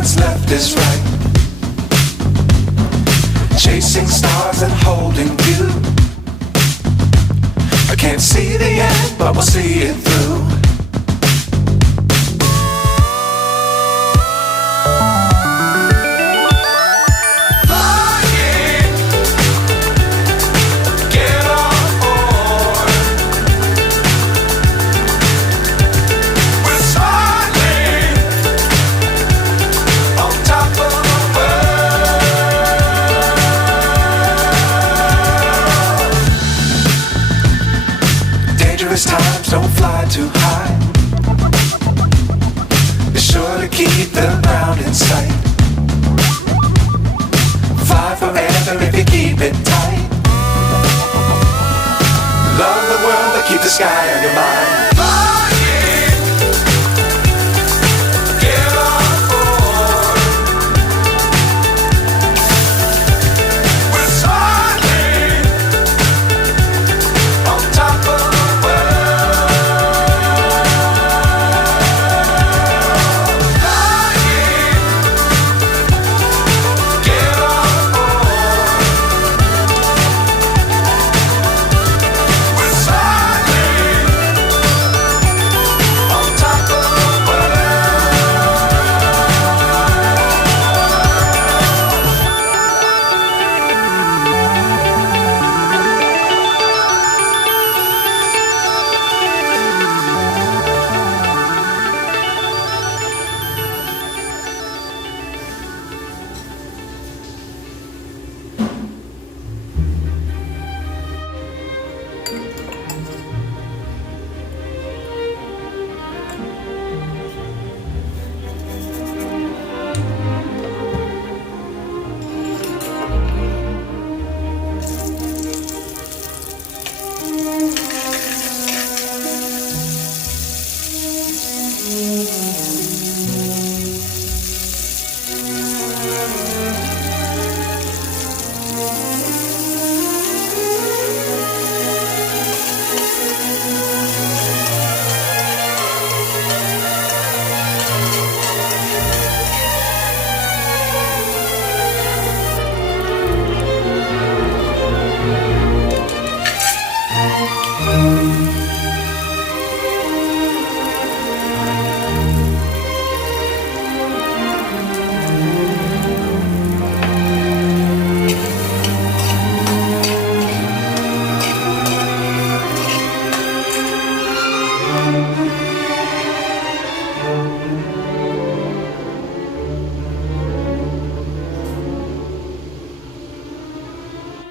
what's left is right. Chasing stars and holding you. I can't see the end, but we'll see it through. Times don't fly too high. Be sure to keep the ground in sight. Fly forever if you keep it tight. Love the world but keep the sky on your mind.